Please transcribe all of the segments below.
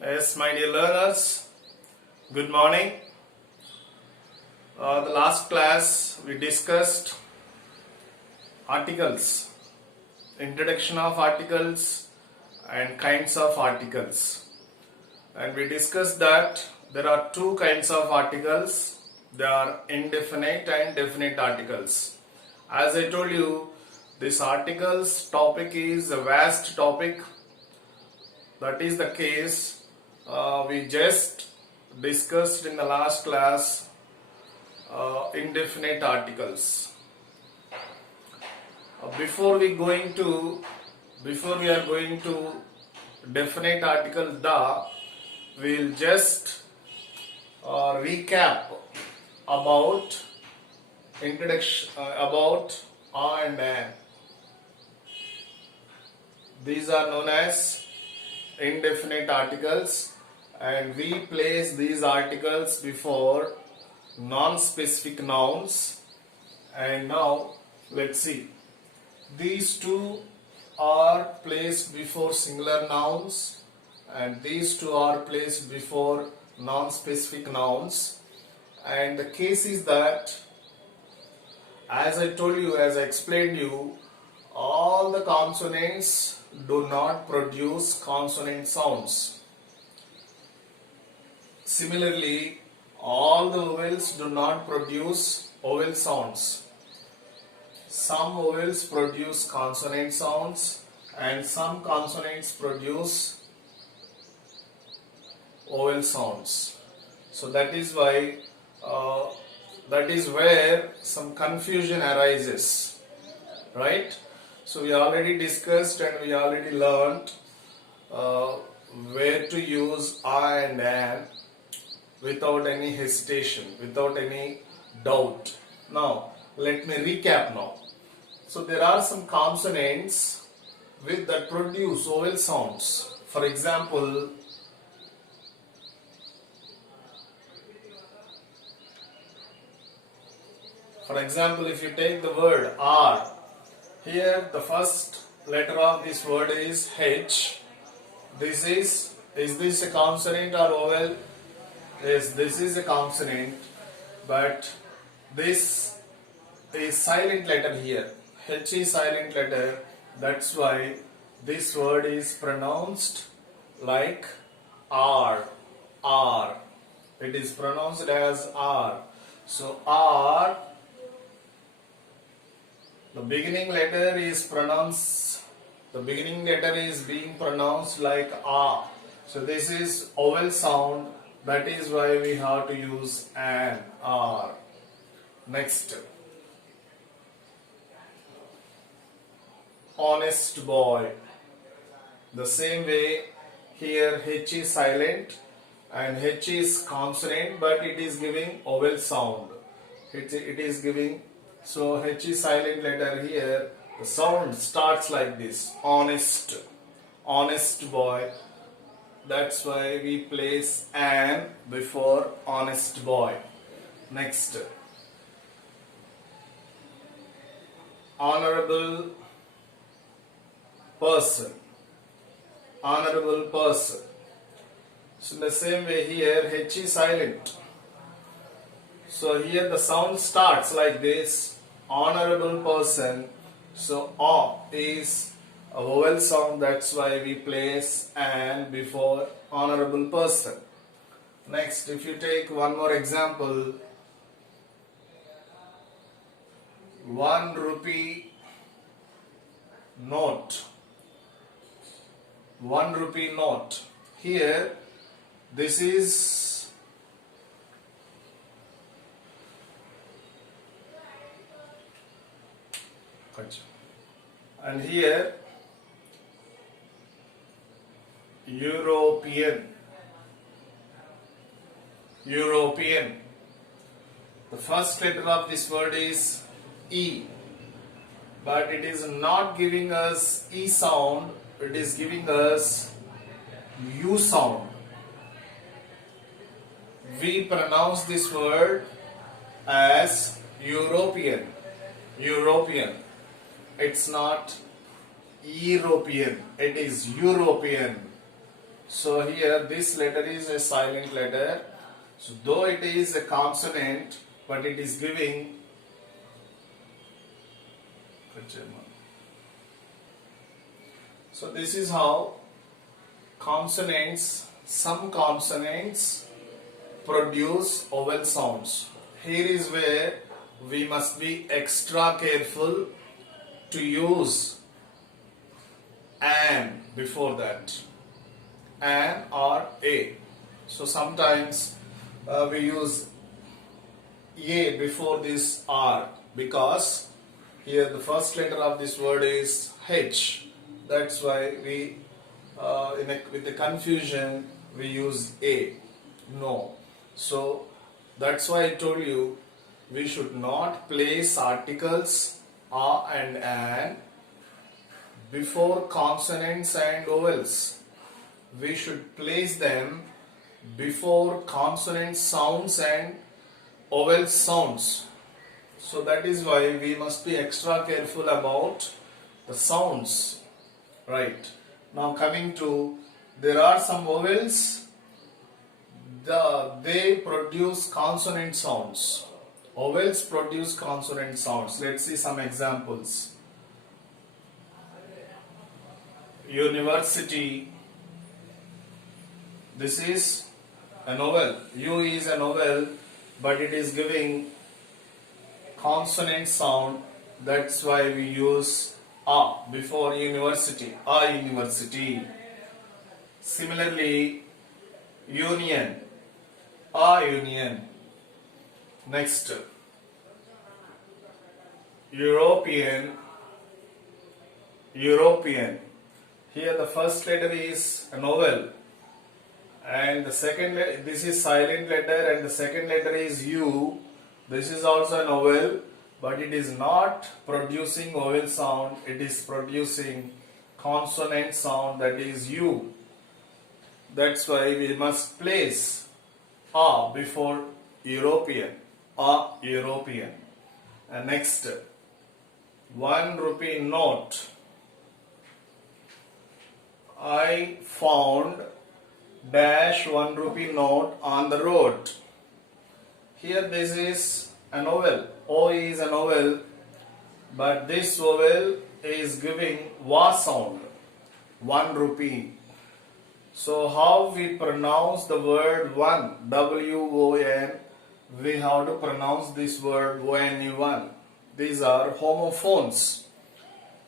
Yes, my dear learners, good morning. The last class we discussed articles, introduction of articles and kinds of articles. And we discussed that there are two kinds of articles. They are indefinite and definite articles. As I told you, this articles topic is a vast topic. That is the case. We just discussed in the last class indefinite articles. Before we are going to definite article the, we'll just recap about introduction about a and an. These are known as indefinite articles, and we place these articles before non-specific nouns. And now let's see, these two are placed before singular nouns and these two are placed before non-specific nouns. And the case is that, as I told you, as I explained you, all the consonants do not produce consonant sounds. Similarly, all the vowels do not produce vowel sounds. Some vowels produce consonant sounds and some consonants produce vowel sounds. So that is why that is where some confusion arises, right? So we already discussed and we already learned where to use a and an without any hesitation, without any doubt. Now let me recap now. So there are some consonants that produce vowel sounds. For example, if you take the word R, here the first letter of this word is H. Is this a consonant or vowel? Yes, this is a consonant, but this is silent letter here. H is silent letter, that's why this word is pronounced like R. R. It is pronounced as R. So R, the beginning letter is being pronounced like A. So this is vowel sound. That is why we have to use an, R. Next, honest boy. The same way, here H is silent and H is consonant, but it is giving vowel sound. It is giving, so H is silent letter here. The sound starts like this, honest boy. That's why we place an before honest boy. Next, honorable person. So in the same way, here H is silent. So here the sound starts like this, honorable person. So A is a vowel sound, that's why we place an before honorable person. Next, if you take one more example, 1 rupee note. 1 rupee note. Here, this is and here European. The first letter of this word is E, but it is not giving us E sound, it is giving us U sound. We pronounce this word as European. It's not European, it is European. So here this letter is a silent letter. So though it is a consonant, but it is giving so this is how some consonants produce vowel sounds. Here is where we must be extra careful to use an before that, an or a. So sometimes we use a before this r because here the first letter of this word is H. That's why we with the confusion we use a. No. So that's why I told you we should not place articles a and an before consonants and vowels. We should place them before consonant sounds and vowel sounds. So that is why we must be extra careful about the sounds. Right. Now coming to, there are some vowels, they produce consonant sounds. Vowels produce consonant sounds. Let's see some examples. University. This is a vowel. U is a vowel, but it is giving consonant sound. That's why we use a before university. A university. Similarly, union. A union. Next, European. European. Here the first letter is a vowel, and the second this is silent letter, and the second letter is U. This is also a vowel, but it is not producing vowel sound. It is producing consonant sound, that is U. That's why we must place a before European. A European. And next, 1 rupee note. I found dash 1 rupee note on the road. Here this is a vowel. O is a vowel, but this vowel is giving wa sound. 1 rupee. So how we pronounce the word one, W-O-N, we have to pronounce this word O-N-E-1. These are homophones.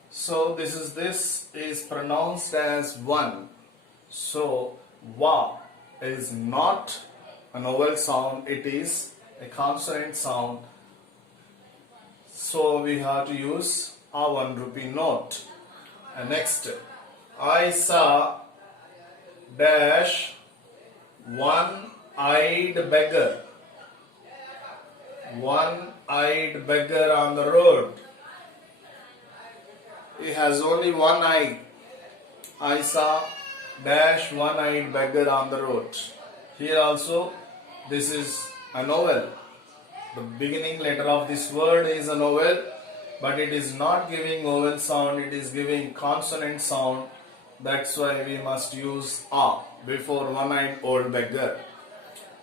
So this is pronounced as one. So wa is not a vowel sound, it is a consonant sound. So we have to use a 1 rupee note. And next, I saw dash one-eyed beggar. One-eyed beggar on the road. He has only one eye. I saw dash one-eyed beggar on the road. Here also this is a vowel. The beginning letter of this word is a vowel, but it is not giving vowel sound, it is giving consonant sound. That's why we must use a before one-eyed old beggar.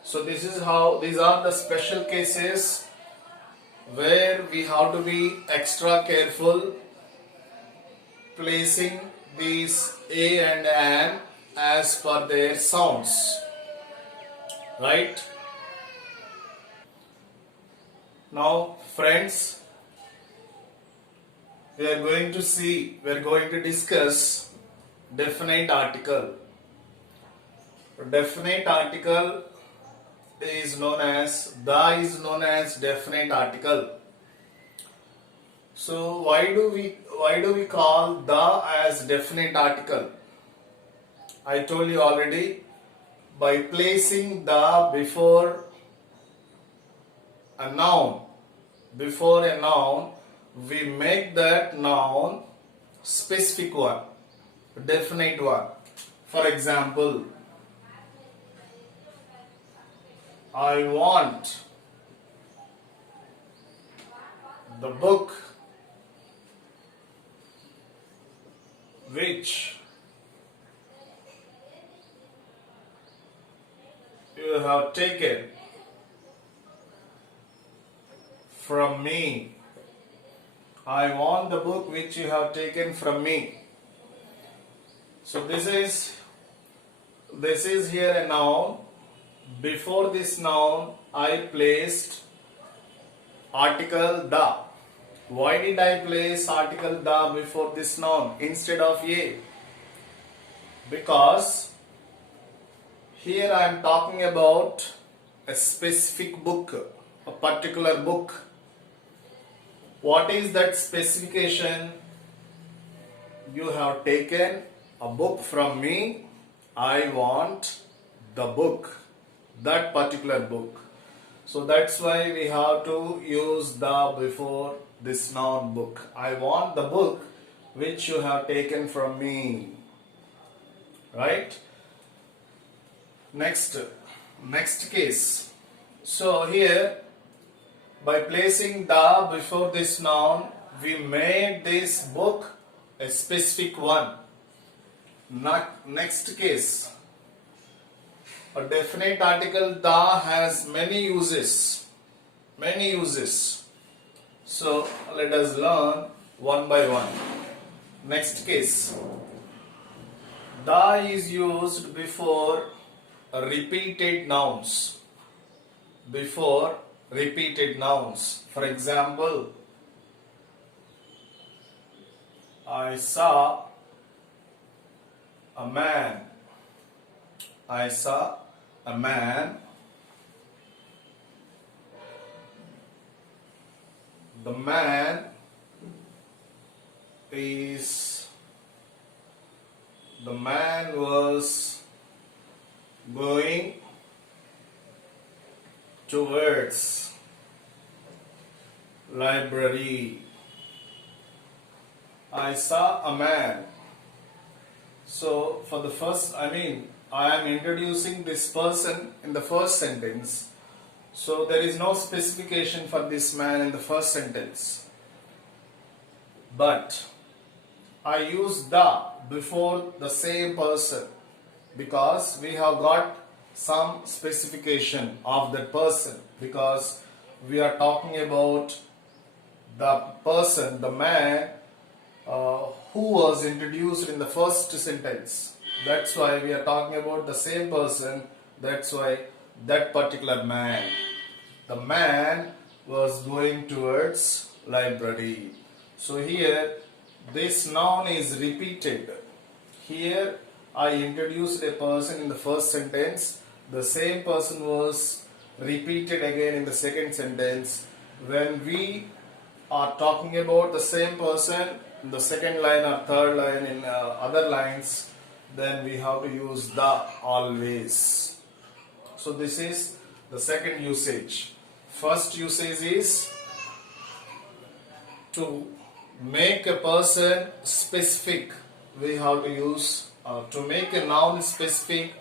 So this is how, these are the special cases where we have to be extra careful placing these a and an as per their sounds. Right? Now friends, we are going to discuss definite article. Definite article is known as, the is known as definite article. So why do we call the as definite article? I told you already, by placing the before a noun, we make that noun specific one, definite one. For example, I want the book which you have taken from me. I want the book which you have taken from me. So this is here a noun. Before this noun I placed article the. Why did I place article the before this noun instead of a? Because here I am talking about a specific book, a particular book. What is that specification? You have taken a book from me. I want the book, that particular book. So that's why we have to use the before this noun book. I want the book which you have taken from me. Right? Next case. So here, by placing the before this noun, we made this book a specific one. Next case. A definite article the has many uses. Many uses. So let us learn one by one. Next case. The is used before repeated nouns. Before repeated nouns. For example, I saw a man. I saw a man. The man was going towards library. I saw a man. So for the first, I am introducing this person in the first sentence. So there is no specification for this man in the first sentence. But I use the before the same person because we have got some specification of that person, because we are talking about the person, the man who was introduced in the first sentence. That's why we are talking about the same person. That's why that particular man. The man was going towards library. So here this noun is repeated. Here I introduced a person in the first sentence. The same person was repeated again in the second sentence. When we are talking about the same person in the second line or third line in other lines, then we have to use the always. So this is the second usage. First usage is to make a person specific. We have to use to make a noun specific.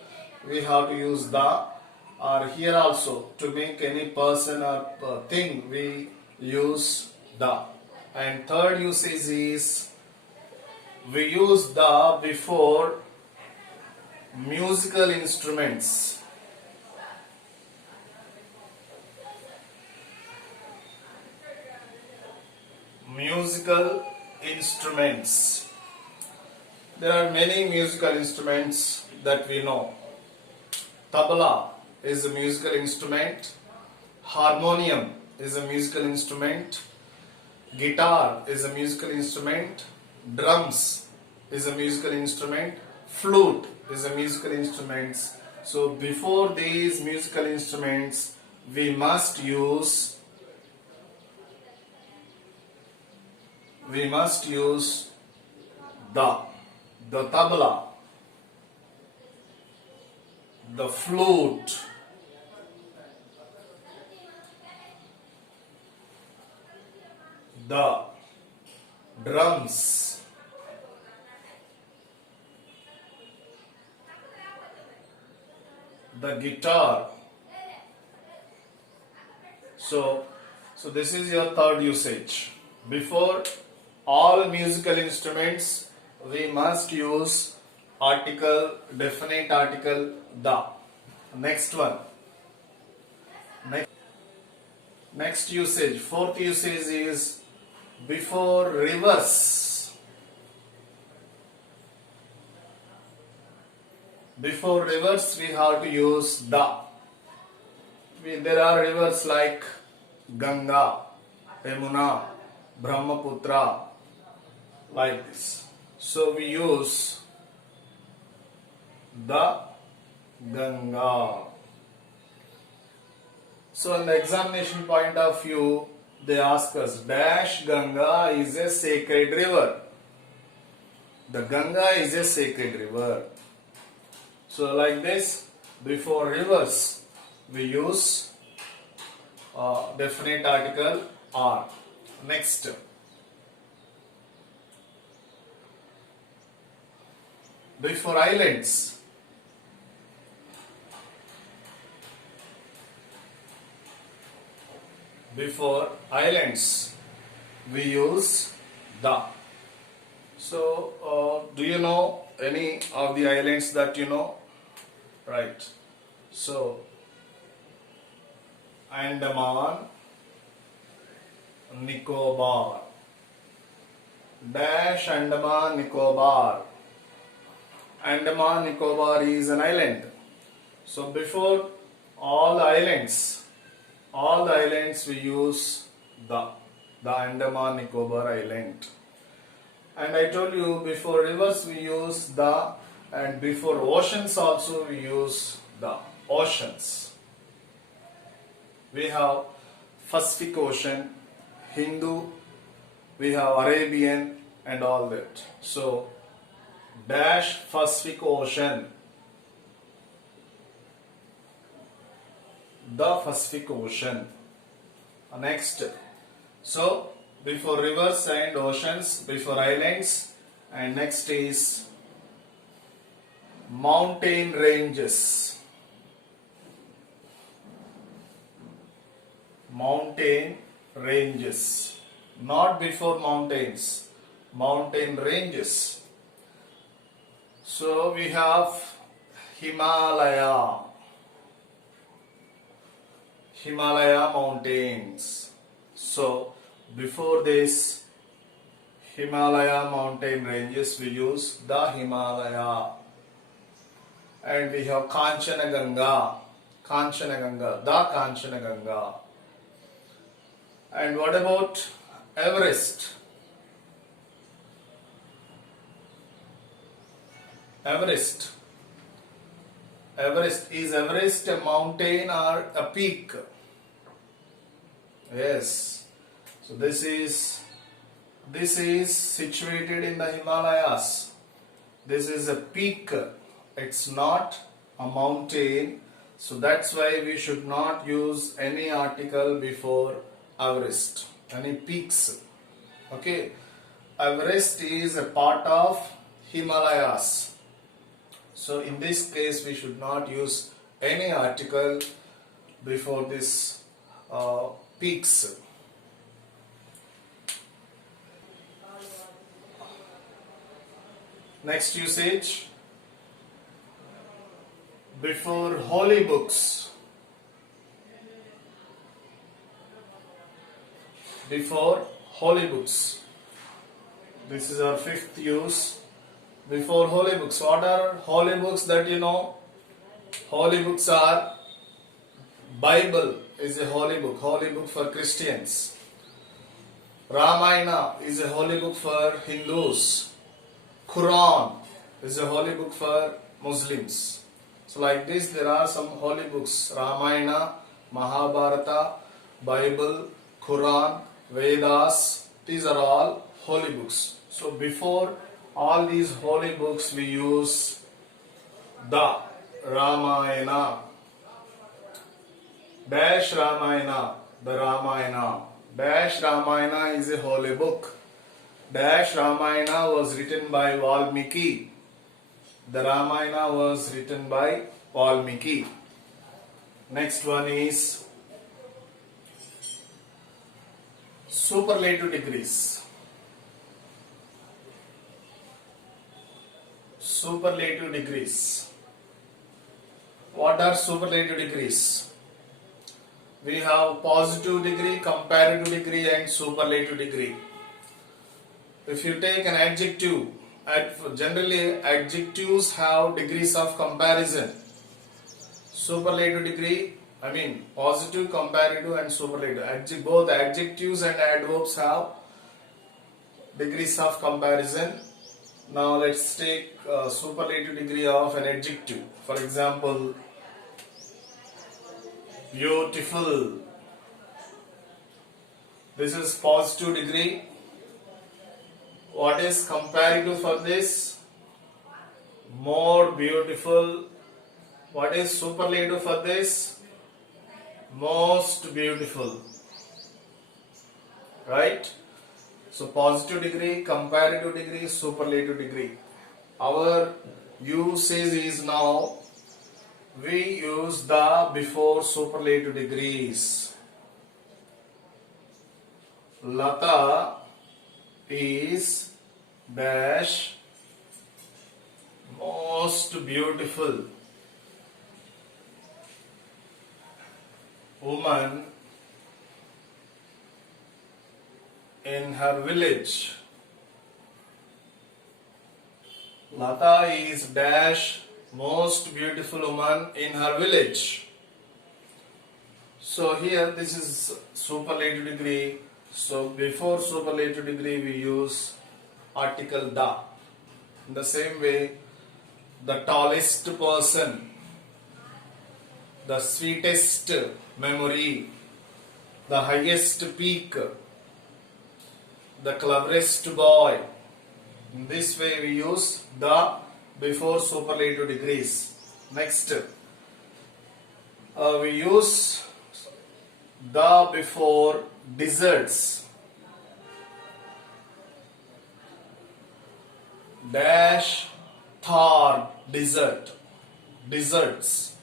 We have to use the, or here also to make any person or thing we use the. And third usage is we use the before musical instruments. Musical instruments. There are many musical instruments that we know. Tabla is a musical instrument. Harmonium is a musical instrument. Guitar is a musical instrument. Drums is a musical instrument. Flute is a musical instrument. So before these musical instruments, we must use the tabla, the flute, the drums, the guitar. So this is your third usage. Before all musical instruments, we must use article, definite article, the. Next one. Next usage, fourth usage is before rivers. Before rivers we have to use the. There are rivers like Ganga, Yamuna, Brahmaputra, like this. So we use the Ganga. So in the examination point of view, they ask us, dash Ganga is a sacred river. The Ganga is a sacred river. So like this, before rivers, we use definite article are. Next, before islands. Before islands, we use the. So, do you know any of the islands that you know? Right. So, Andaman, Nicobar. Dash Andaman, Nicobar. Andaman Nicobar is an island. So, before all islands we use the Andaman Nicobar island. And I told you before rivers we use the, and before oceans also we use the oceans. We have Pacific Ocean, Hindu, we have Arabian and all that. So dash Pacific Ocean. The Pacific Ocean. Next. So before rivers and oceans, before islands, and next is mountain ranges. Mountain ranges. Not before mountains. Mountain ranges. So we have Himalaya. Himalaya mountains. So before this Himalaya mountain ranges we use the Himalaya. And we have Kanchanaganga. Kanchanaganga. The Kanchanaganga. And what about Everest? Everest. Is Everest a mountain or a peak? Yes. So this is situated in the Himalayas. This is a peak. It's not a mountain. So that's why we should not use any article before Everest. Any peaks. Okay. Everest is a part of Himalayas. So in this case we should not use any article before this peaks. Next usage, before holy books. Before holy books. This is our fifth use. Before holy books. What are holy books that you know? Holy books are Bible is a holy book for Christians. Ramayana is a holy book for Hindus. Quran is a holy book for Muslims. So like this there are some holy books. Ramayana, Mahabharata, Bible, Quran, Vedas. These are all holy books. So before all these holy books we use the Ramayana. Dash Ramayana, the Ramayana. Dash Ramayana is a holy book. Dash Ramayana was written by Valmiki. The Ramayana was written by Valmiki. Next one is superlative degrees. Superlative degrees. What are superlative degrees? we have positive degree, comparative degree and superlative degree. If you take an adjective, generally adjectives have degrees of comparison. Superlative degree, I mean positive, comparative and superlative. Both adjectives and adverbs have degrees of comparison. Now let's take superlative degree of an adjective. For example, beautiful. This is positive degree. What is comparative for this? More beautiful. What is superlative for this? Most beautiful. Right? So positive degree, comparative degree, superlative degree. Our usage is now we use the before superlative degrees. Lata is dash most beautiful woman in her village. Lata is dash most beautiful woman in her village. So here this is superlative degree. So before superlative degree we use article the. In the same way, the tallest person, the sweetest memory, the highest peak, the cleverest boy. In this way we use the before superlative degrees. Next, we use the before desserts. Dash Thar desert. Deserts.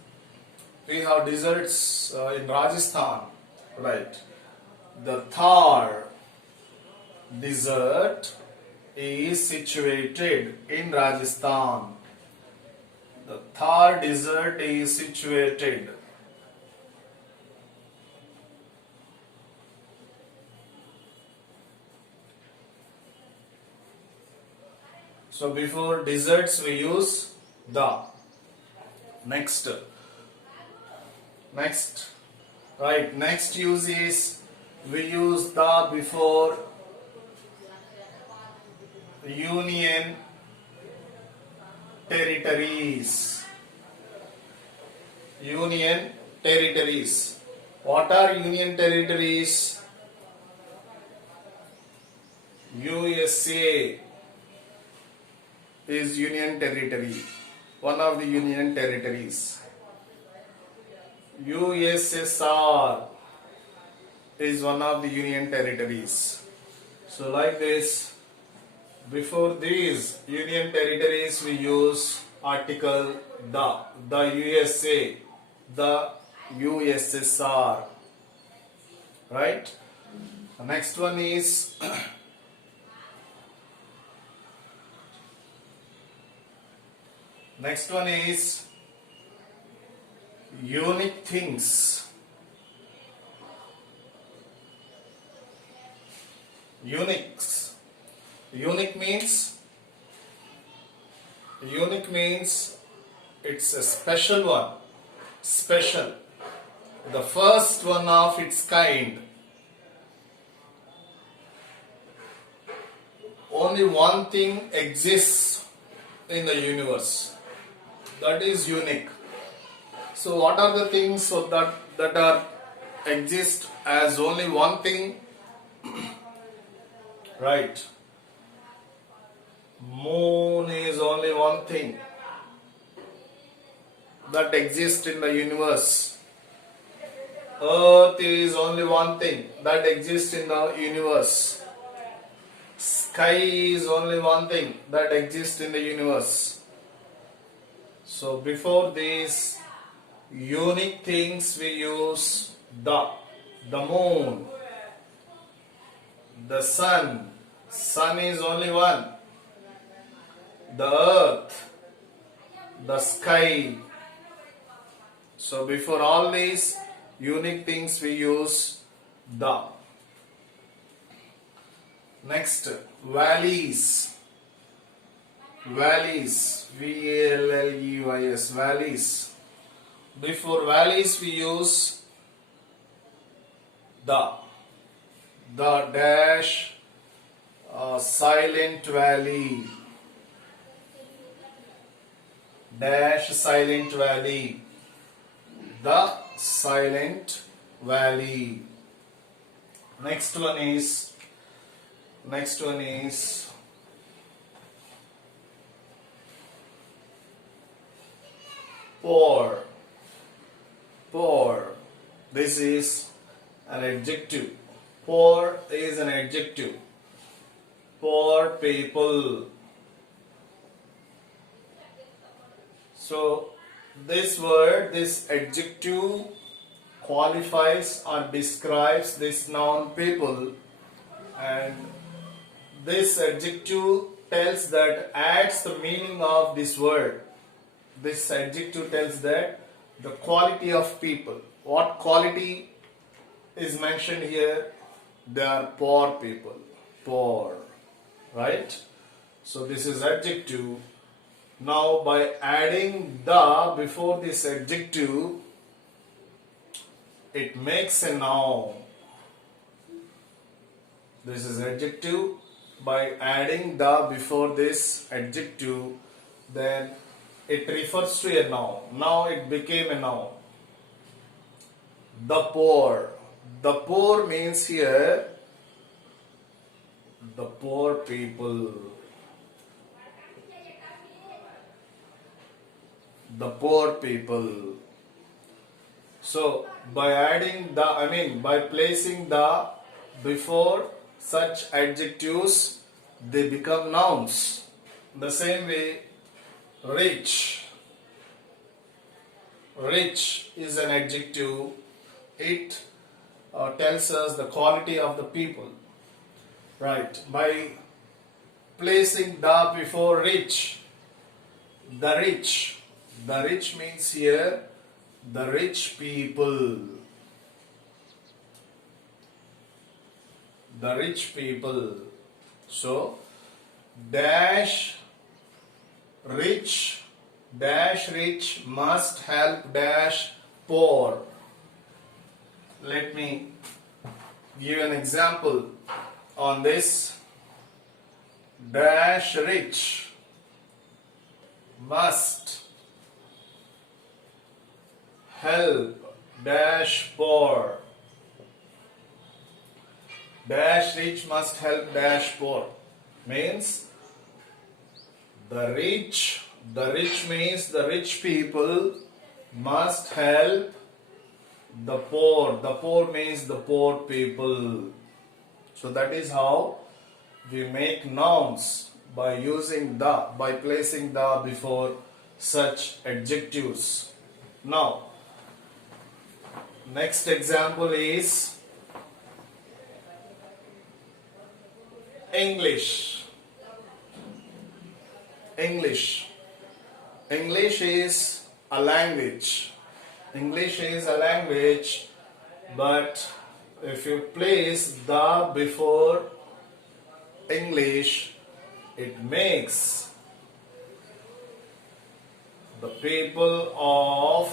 We have deserts in Rajasthan, right? The Thar desert is situated in Rajasthan. The Thar desert is situated. So before deserts we use the. Next, right? Next use is we use the before union territories. Union territories. What are union territories? USA is union territory, one of the union territories. USSR is one of the union territories. So like this, before these union territories we use article the USA, the USSR, right? The next one is next one is unique things. Uniques. Unique means it's a special one. Special. The first one of its kind. Only one thing exists in the universe. That is unique. So what are the things that are exist as only one thing? Right. Moon is only one thing that exists in the universe. Earth is only one thing that exists in the universe. Sky is only one thing that exists in the universe. So before these unique things we use the moon, the sun. Sun is only one. The earth, the sky. So before all these unique things we use the. Next, valleys. Valleys, valleys, valleys. Before valleys we use the dash silent valley, dash silent valley, the silent valley. Next one is poor. Poor. This is an adjective. Poor is an adjective. Poor people. So this word, this adjective qualifies or describes this noun people, and this adjective tells that, adds the meaning of this word. This adjective tells that the quality of people. What quality is mentioned here? They are poor people. Poor. Right? So this is adjective. Now by adding the before this adjective, it makes a noun. This is adjective. By adding the before this adjective, then it refers to a noun. Now it became a noun. The poor. The poor means here the poor people. The poor people. So by adding the, by placing the before such adjectives, they become nouns. The same way, rich. Rich is an adjective. It tells us the quality of the people. Right. By placing the before rich, the rich. The rich means here the rich people. The rich people. So dash rich must help dash poor. Let me give an example on this. Dash rich must help dash poor. Dash rich must help dash poor means the rich means the rich people must help the poor. The poor means the poor people. So that is how we make nouns, by using the, by placing the before such adjectives. Now, next example is English. English. English is a language. English is a language, but if you place the before English, it makes the people of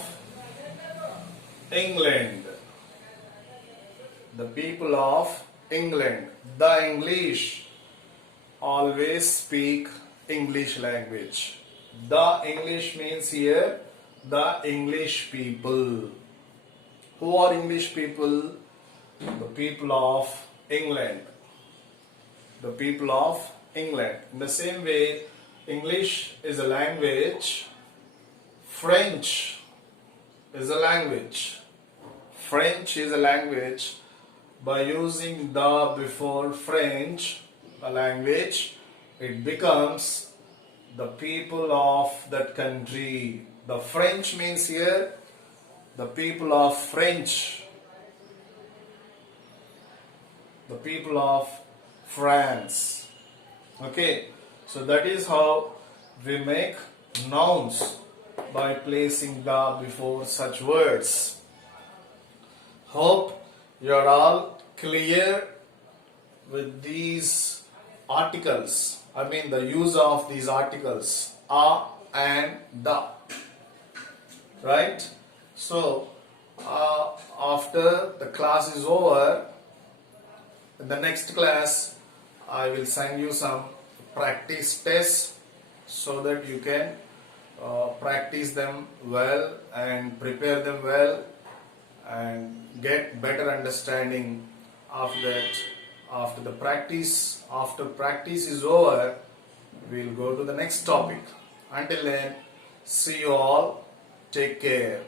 England. The people of England. The English always speak English language. The English means here the English people. Who are English people? The people of England. The people of England. In the same way, English is a language. French is a language. French is a language. By using the before French, a language, it becomes the people of that country. The French means here the people of French. The people of France. Okay, so that is how we make nouns, by placing the before such words. Hope you are all clear with these articles. I mean the use of these articles a and the. Right? So after the class is over, in the next class I will send you some practice tests so that you can practice them well and prepare them well and get better understanding of that. After practice is over, we'll go to the next topic. Until then, see you all. Take care.